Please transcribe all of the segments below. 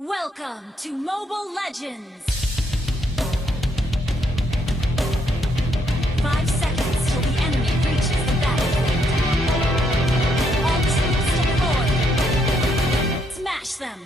Welcome to Mobile Legends! 5 seconds till the enemy reaches the battlefield. All troops deploy. Smash them!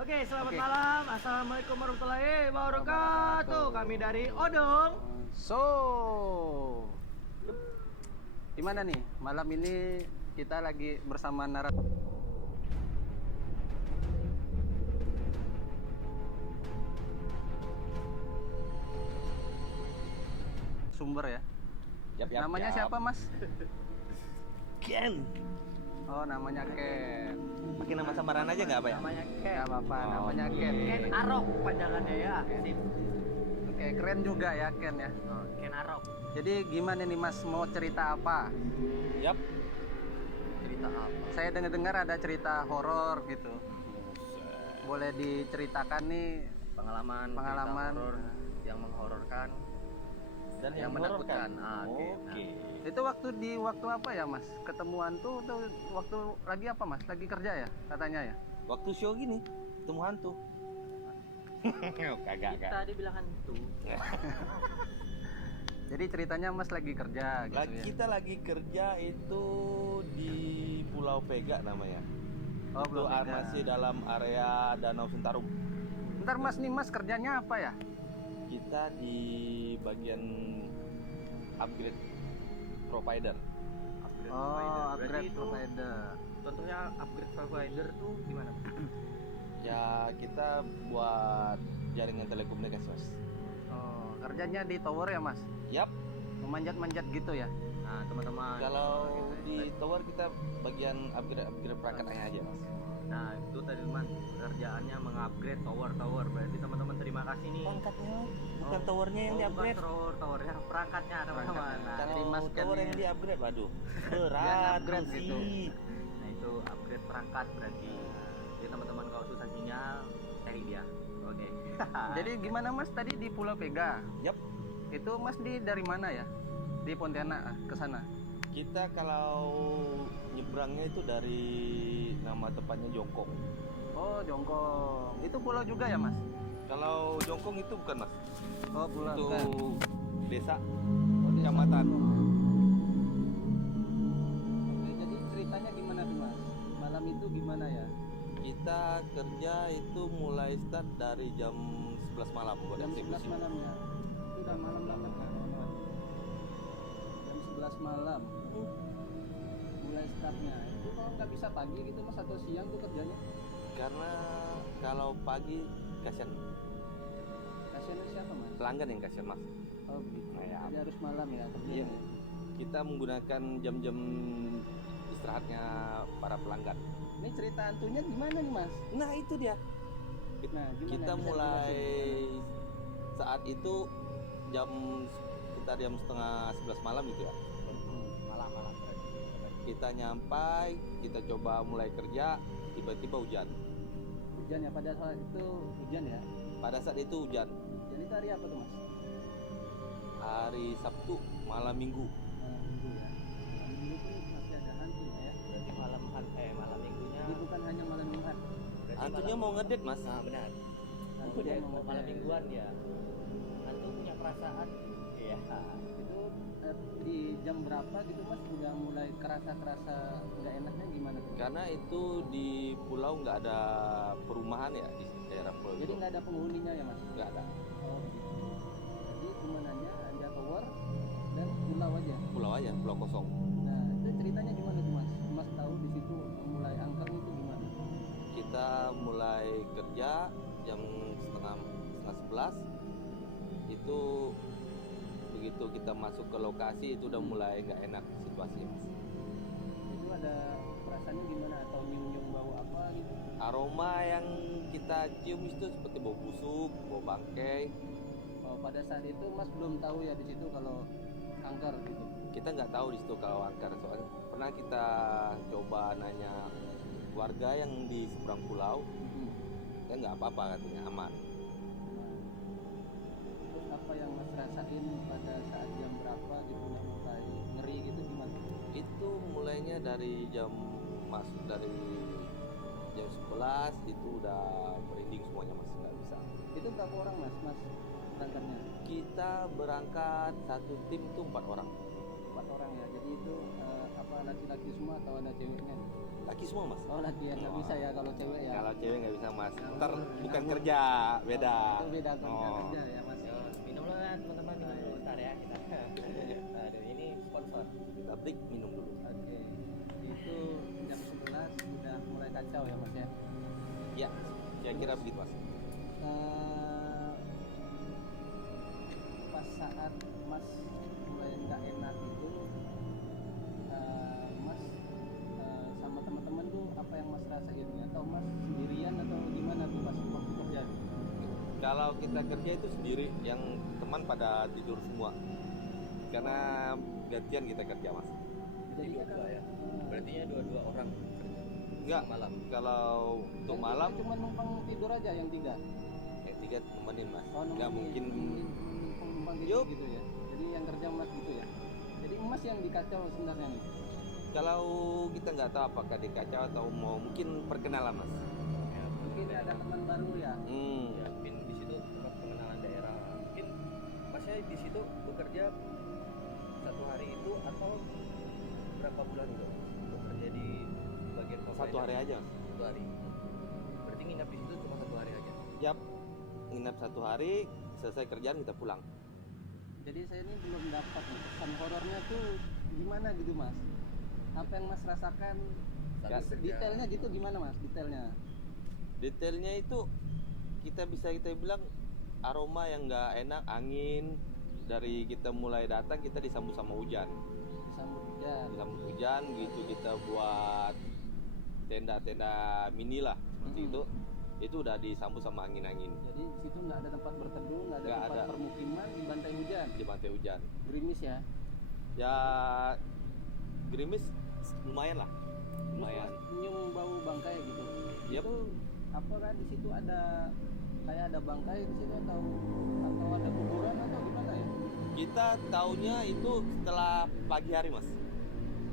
Oke, selamat malam. Assalamualaikum warahmatullahi wabarakatuh. Kami dari Odong. Gimana nih? Malam ini kita lagi bersama sumber ya. Namanya siapa, Mas? Ken. Oh, namanya Ken. Pakai nama samaran aja nggak apa ya? Namanya Ken. Nggak apa-apa, namanya Ken. Ken Arok panjangannya ya. Sip. Oke, keren juga ya Ken ya. Oh, Ken Arok. Jadi gimana nih Mas, mau cerita apa? Yap. Cerita apa? Saya dengar-dengar ada cerita horor gitu. Boleh diceritakan nih pengalaman horor yang menghororkan dan yang menakutkan. Oke. Itu waktu apa ya Mas? Ketemuan tuh waktu lagi apa Mas? Lagi kerja ya katanya ya? Waktu show gini ketemu hantu. Kagak. Tadi bilang hantu. Jadi ceritanya Mas lagi kerja gitu ya? Kita lagi kerja itu di Pulau Pega namanya. Oh, Itu Pulau Pega. masih dalam area Danau Sentarum. Ntar Mas nih Mas kerjanya apa ya? Kita di bagian upgrade provider. Upgrade Berarti itu provider. Contohnya upgrade provider tuh gimana? Ya kita buat jaringan telekomunikasi, Mas. Oh, kerjanya di tower ya Mas? Yap. Memanjat-manjat gitu ya? Nah, teman-teman. Kalau gitu ya. di tower kita bagian upgrade perangkatnya aja, Mas. Nah, itu tadi teman kerjaannya mengupgrade tower. Berarti teman-teman terima kasih nih. Perangkatnya, bukan towernya yang di-upgrade. Bukan towernya, perangkatnya teman-teman. Perangkatnya. Nah, Kalau Jadi Mas tower Ken yang ini- di-upgrade, waduh, Yang berat upgrade sih. gitu. nah, itu upgrade perangkat berarti. Jadi teman-teman kalau susah sinyal cari dia. Oke. Jadi gimana Mas tadi di Pulau Pega? Yap, Itu Mas dari mana ya? Di Pontianak ke sana? kita kalau nyebrangnya itu dari nama tempatnya Jongkong. Oh, Jongkong. Itu pulau juga ya Mas? Kalau Jongkong itu bukan, Mas. Oh, pulau Itu bukan. desa, Oh, di kecamatan. Oke, jadi ceritanya gimana tuh Mas? Malam itu gimana ya? Kita kerja itu mulai start dari jam 11 malam buat Jam 11 eksekusi. malam ya? Itu udah malam banget kan? Jam 11 malam mulai startnya. Itu kalau nggak bisa pagi gitu Mas atau siang tuh kerjanya? Karena kalau pagi kasihan Kasiannya siapa Mas? pelanggan yang kasihan, Mas. Oh gitu. Nah, ya. Jadi harus malam ya kerjanya. Iya. Kita menggunakan jam-jam istirahatnya para pelanggan. Ini cerita hantunya gimana nih Mas? Nah itu dia. Nah, gimana? Kita Bisa mulai dijelasin? saat itu jam sekitar jam setengah 11 malam gitu ya. Malam-malam. Kita nyampai, kita coba mulai kerja, tiba-tiba hujan. Hujan ya, pada saat itu hujan ya? Pada saat itu hujan. Jadi itu hari apa tuh Mas? Hari Sabtu malam Minggu. Malam minggu ya. Malam minggu tuh masih ada hantunya ya? Berarti malam minggunya. Jadi bukan hanya malam mingguan. Hantunya mau ngedate, Mas. Nah, benar. Hantu dia mau malam mingguan ya. Hantu punya perasaan. Iya. Itu di jam berapa gitu Mas udah mulai kerasa nggak enaknya gimana tuh? Karena itu di pulau nggak ada perumahan ya di daerah pulau Jadi itu. nggak ada penghuninya ya Mas? Nggak ada. Oh gitu. Jadi cumanannya ada tower dan pulau aja. Pulau aja, pulau kosong. Nah itu ceritanya gimana tuh Mas? Mas tahu di situ mulai angker itu gimana? Kita mulai kerja jam setengah 11. Itu begitu kita masuk ke lokasi itu udah mulai nggak enak situasi, Mas. Itu ada perasaannya gimana atau nyium bau apa gitu? Aroma yang kita cium itu seperti bau busuk, bau bangkai. Oh, pada saat itu Mas belum tahu ya di situ kalau angker gitu. Kita nggak tahu di situ kalau angker, soalnya pernah kita coba nanya warga yang di seberang pulau, kan nggak apa-apa katanya, aman. Terus apa yang Mas rasain pada saat jam berapa gitu yang mulai ngeri gitu gimana? Itu mulainya dari jam masuk dari jam 11 itu udah merinding semuanya mas, nggak bisa. Itu berapa orang mas berangkatnya? Kita berangkat satu tim tuh 4 orang. 4 orang ya. Jadi itu apa laki-laki semua atau ada ceweknya? Laki semua mas. Oh laki ya, nggak bisa ya kalau cewek ya. Kalau cewek nggak bisa mas. Nganggur, Ntar bukan nganggur. kerja, beda. Itu beda kan Oh. kerja ya mas. Ya, minum dulu kan teman-teman, minum dulu bentar ya kita. Nah, dari ini sponsor. Kita break minum dulu. Oke. Itu jam 11 udah mulai kacau ya mas ya. Ya, kira-kira begitu mas. Eh, pas saat mas mulai nggak enak itu mas sama teman-teman tuh apa yang mas rasain, atau mas sendirian atau gimana tuh pas waktu kerja? Kalau kita kerja itu sendiri, yang teman pada tidur semua. Karena gantian kita kerja mas. Jadi kan dua ya. Berarti dua orang Enggak, malam. kalau untuk Jadi malam cuma numpang tidur aja yang 3. yang 3 nemenin mas. Oh, Nggak mungkin. numpang Yup. gitu ya. Jadi yang kerja mas gitu ya. Jadi emas yang dikacau sebenarnya nih. Kalau kita nggak tahu apakah dikacau atau mau mungkin perkenalan mas. Ya, Mungkin ada teman baru ya. Ya, mungkin di situ tempat pengenalan daerah. Mungkin masnya di situ bekerja 1 hari itu atau berapa bulan udah bekerja di bagian provider? 1 hari aja. 1 hari. Berarti nginap di situ cuma 1 hari aja. Yap, nginap 1 hari, selesai kerjaan kita pulang. Jadi saya ini belum dapat nih pesan horornya tuh gimana gitu mas. Apa yang mas rasakan? Sambil kerja. Detailnya gitu gimana mas? Detailnya. Detailnya itu kita bilang aroma yang nggak enak, angin dari kita mulai datang kita disambut sama hujan. Disambut hujan. Gitu kita buat tenda-tenda mini lah seperti itu udah disambut sama angin-angin Jadi di situ nggak ada tempat berteduh, nggak ada Nggak tempat ada. permukiman, dibantai hujan. di pantai hujan. Gerimis ya. Ya gerimis lumayan lah, Terus lumayan. mas nyium bau bangkai gitu. Yep. Itu apakah di situ ada kayak ada bangkai di situ atau ada kuburan atau gimana ya? Kita taunya itu setelah pagi hari mas.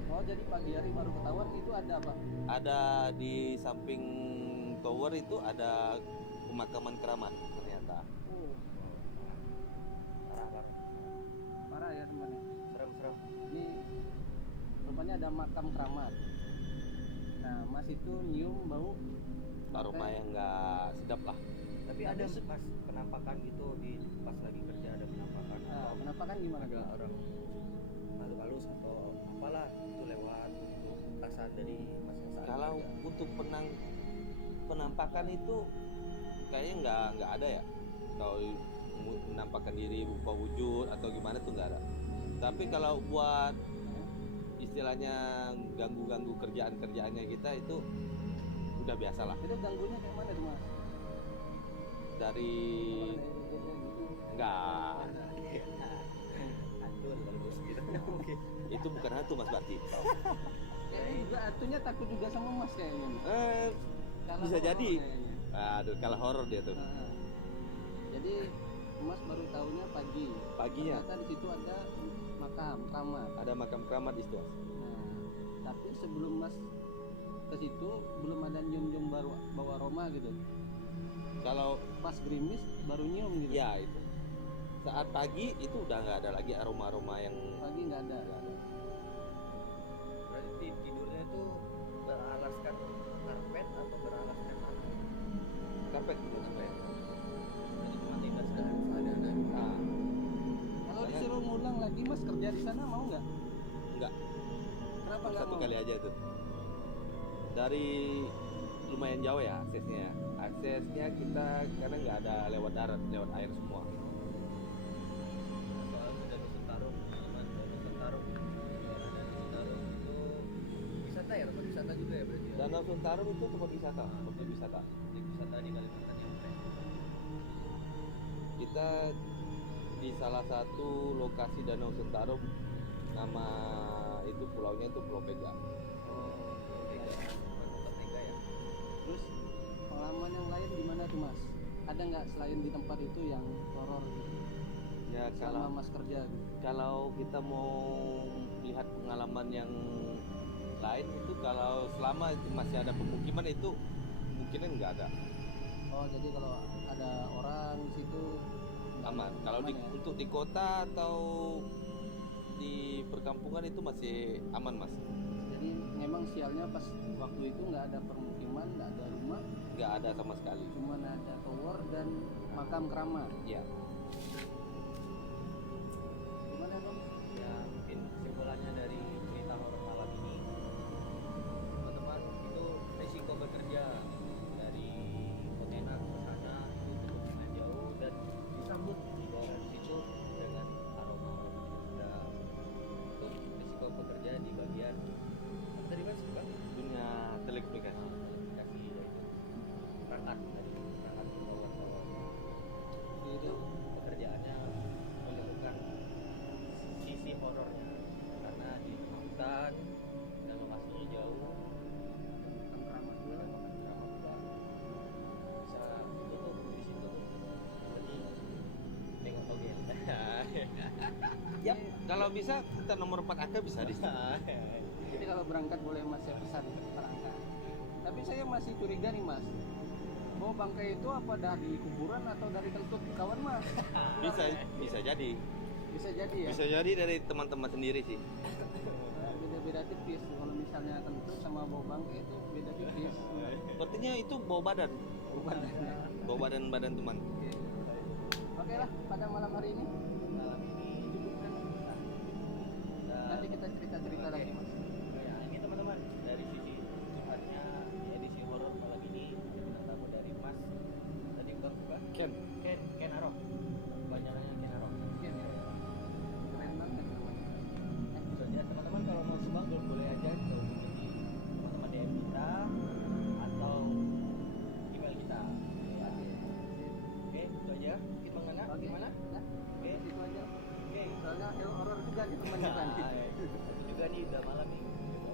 Oh jadi pagi hari baru ketahuan itu ada apa? Ada di samping tower itu ada pemakaman keramat ternyata. Oh Parah. parah ya temannya. Serem. Ini rupanya ada makam keramat. Nah mas itu nyium bau Aroma bangkai. yang nggak sedap lah. Tapi ada mas penampakan gitu di pas lagi kerja ada penampakan Nah, atau kenapa kan gimana? agak orang halus-halus atau apalah itu lewat gitu perasaan dari mas yang saat Kalau kerja. untuk penampakan itu kayaknya nggak ada ya. Kalau menampakkan diri berupa wujud atau gimana tuh nggak ada. Tapi kalau buat istilahnya ganggu kerjaannya kita itu udah biasa lah. Itu ganggunya kayak mana tuh mas? Dari nggak, Hantu halus gitu. Oke. itu bukan hantu mas berarti. Kayaknya juga atunya takut juga sama mas kayaknya. Kalau Bisa horor jadi. kayaknya. Aduh, kalau horor dia tuh. Nah, jadi mas baru tahunya pagi. Paginya Ternyata di situ ada makam keramat. ada makam keramat di situ. Mas. Nah, tapi sebelum mas ke situ belum ada nyium-nyium baru bau aroma gitu. Kalau Pas gerimis baru nyium gitu. ya itu saat pagi itu udah nggak ada lagi aroma yang Pagi nggak ada. Berarti tidurnya itu beralaskan karpet atau beralaskan apa? karpet gitu. Karpet. Berarti cuma tinggal seadanya. Nah, Kalau disuruh ngulang lagi mas kerja di sana mau nggak? enggak, Kenapa nggak satu mau? kali aja tuh. Dari lumayan jauh ya aksesnya. Aksesnya kita karena nggak ada lewat darat, lewat air semua. Soal Danau Sentarum, teman Danau Sentarum. Danau Sentarum itu wisata ya, tempat wisata juga ya berarti ya? Danau Sentarum itu tempat wisata, objek wisata. Di wisata di Kalimantan yang keren. Kita di salah satu lokasi Danau Sentarum, nama itu pulaunya itu Pulau Pega. Oh, Tega. Tempat Tega ya. Terus pengalaman yang lain gimana tuh mas? Ada nggak selain di tempat itu yang horor gitu? Ya Selama mas kerja gitu? kalau kita mau lihat pengalaman yang lain itu kalau selama masih ada pemukiman itu kemungkinan nggak ada. Oh, jadi kalau ada orang di situ nggak Aman. Kalau aman ya? untuk di kota atau di perkampungan itu masih aman, Mas. Jadi memang sialnya pas waktu itu nggak ada permukiman, nggak ada rumah, Nggak ada sama sekali. cuma ada tower dan makam keramat. Ya. Gimana Bang? Ya mungkin kesimpulannya dari cerita horor malam ini, teman-teman, itu risiko bekerja dari Pontianak ke sana itu cukup sangat jauh dan disambut di daerah situ dengan aroma yang tidak sedap. Itu risiko bekerja di bagian apa tadi Mas? Bukan? Dunia telekomunikasi. Komunikasi, yaitu perangkat dari perangkat tower-tower. Itu pekerjaannya menunjukkan sisi horornya karena di tengah hutan dan lokasinya jauh, Makam keramat juga. bisa tutup di situ tuh, jadi tengok togel. Yap. Kalau bisa kita nomor 4 AK bisa di sini. Jadi kalau berangkat boleh Mas ya pesan perangkat. Tapi saya masih curiga nih Mas. Bawa bangkai itu apa dari kuburan atau dari kentut kawan Mas? Bisa jadi. Bisa jadi ya. Bisa jadi dari teman-teman sendiri sih. Beda-beda tipis. Kalau misalnya kentut sama bawa bangkai itu beda tipis. Sepertinya itu bawa badan. Bukan. Bawa badan teman. Oke. Oke lah, pada malam hari ini Malam ini cukupkan kita. nanti kita cerita-cerita Oke. lagi Mas. Ya, ini teman-teman dari sisi curhatnya di edisi horor malam ini kita tamu dari Mas tadi bukan Ken Arok. Kebanyakannya Ken Arok. Oke, ya. Keren banget namanya. Itu aja teman-teman, kalau mau sumbang boleh aja ke teman-teman DM kita atau email kita. Ya. Oke, itu aja. Kita mengena Oke. gimana? Nah, Oke. itu aja. Oke. Soalnya horor juga nih teman kita nih. Itu juga nih udah malam nih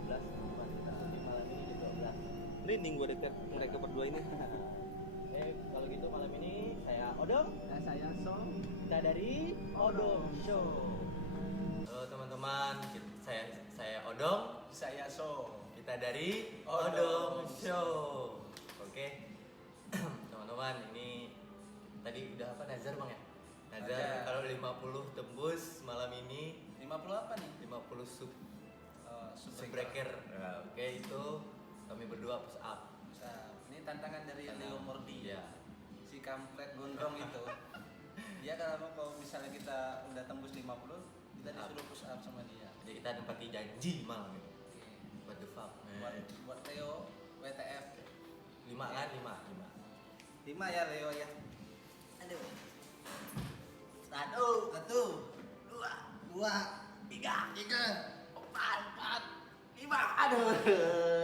jam 12. Mas kita di malam ini jam 12. Merinding gue dekat mereka berdua ini. Oke, kalau gitu malam ini saya Odong, Dan saya Sol. kita dari Odong Show. Halo teman-teman, saya Odong, Saya So. kita dari Odong Show. Oke, teman-teman, ini tadi udah apa Nazar Bang ya? Nazar Nazar. kalau 50 tembus malam ini 50 apa nih? 50 breaker. Nah, oke, itu kami berdua push up. Ini tantangan dari Leo Mordi. Iya. Si kampret gondrong itu. Dia kalau misalnya kita udah tembus 50, kita disuruh push up sama dia. Jadi kita nempati janji malam itu. Oke. What the fuck? Buat Leo WTF. 5 kan? 5. 5 ya Leo ya. Aduh. 1, 2, 3, 4, 5. Aduh.